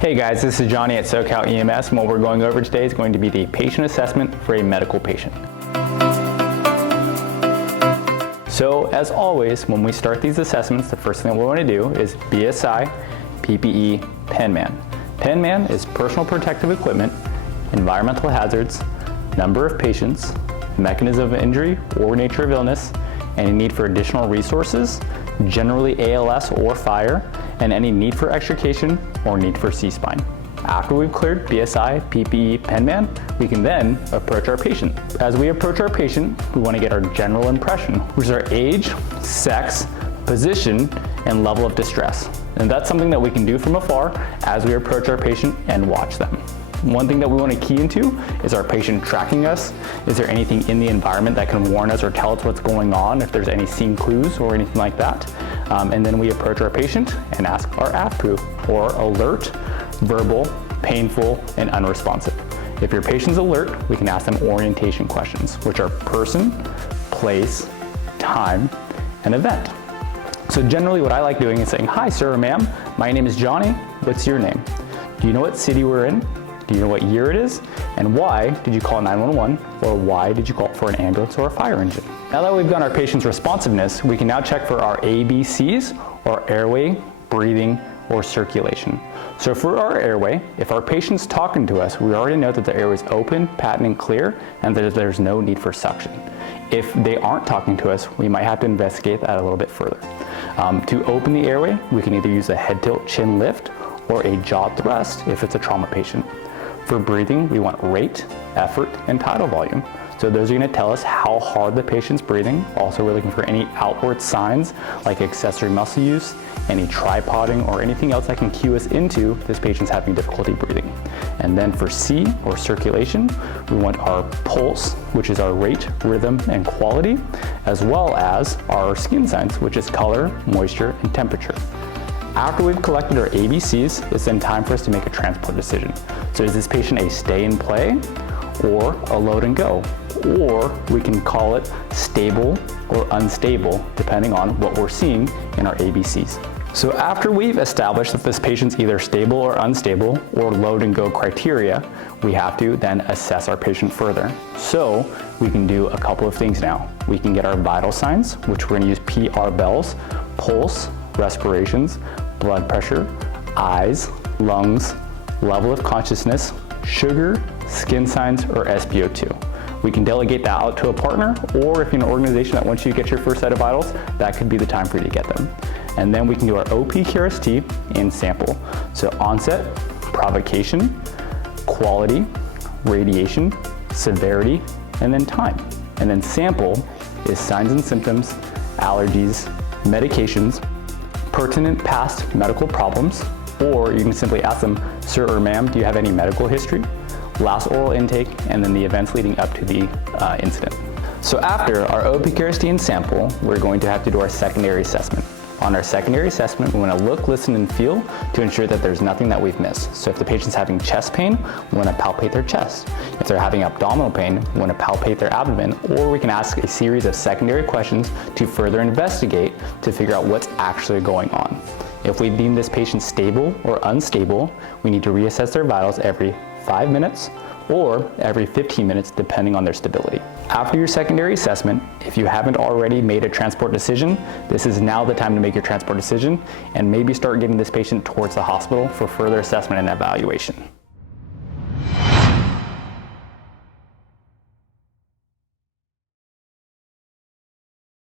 Hey guys, this is Johnny at SoCal EMS, and what we're going over today is going to be the patient assessment for a medical patient. So as always, when we start these assessments, the first thing we want to do is BSI, PPE, PenMan. PenMan is personal protective equipment, environmental hazards, number of patients, mechanism of injury or nature of illness, any need for additional resources, generally ALS or fire, and any need for extrication or need for C-spine. After we've cleared BSI, PPE, PenMan, we can then approach our patient. As we approach our patient, we want to get our general impression, which is our age, sex, position, and level of distress. And that's something that we can do from afar as we approach our patient and watch them. One thing that we want to key into is our patient tracking us. Is there anything in the environment that can warn us or tell us what's going on, if there's any scene clues or anything like that. And then we approach our patient and ask our AFPU, or alert, verbal, painful, and unresponsive. If your patient's alert, we can ask them orientation questions, which are person, place, time, and event. So generally what I like doing is saying, "Hi sir or ma'am, my name is Johnny, what's your name? Do you know what city we're in? Do you know what year it is? And why did you call 911? Or why did you call for an ambulance or a fire engine?" Now that we've done our patient's responsiveness, we can now check for our ABCs, or airway, breathing, or circulation. So for our airway, if our patient's talking to us, we already know that the airway is open, patent, and clear, and that there's no need for suction. If they aren't talking to us, we might have to investigate that a little bit further. To open the airway, we can either use a head tilt chin lift or a jaw thrust if it's a trauma patient. For breathing, we want rate, effort, and tidal volume. So those are going to tell us how hard the patient's breathing. Also, we're looking for any outward signs like accessory muscle use, any tripoding, or anything else that can cue us into this patient's having difficulty breathing. And then for C, or circulation, we want our pulse, which is our rate, rhythm, and quality, as well as our skin signs, which is color, moisture, and temperature. After we've collected our ABCs, it's then time for us to make a transport decision. So is this patient a stay and play or a load and go? Or we can call it stable or unstable, depending on what we're seeing in our ABCs. So after we've established that this patient's either stable or unstable or load and go criteria, we have to then assess our patient further. So we can do a couple of things now. We can get our vital signs, which we're going to use PR bells, pulse, respirations, blood pressure, eyes, lungs, level of consciousness, sugar, skin signs, or SpO2. We can delegate that out to a partner, or if you're an organization that wants you to get your first set of vitals, that could be the time for you to get them. And then we can do our OP-QRST and sample. So onset, provocation, quality, radiation, severity, and then time. And then sample is signs and symptoms, allergies, medications, pertinent past medical problems, or you can simply ask them, "Sir or ma'am, do you have any medical history?" Last oral intake, and then the events leading up to the incident. So after our OP-QRST and sample, we're going to have to do our secondary assessment. On our secondary assessment, we want to look, listen, and feel to ensure that there's nothing that we've missed. So if the patient's having chest pain, we want to palpate their chest. If they're having abdominal pain, we want to palpate their abdomen, or we can ask a series of secondary questions to further investigate to figure out what's actually going on. If we deem this patient stable or unstable, we need to reassess their vitals every 5 minutes or every 15 minutes depending on their stability. After your secondary assessment, if you haven't already made a transport decision, this is now the time to make your transport decision and maybe start getting this patient towards the hospital for further assessment and evaluation.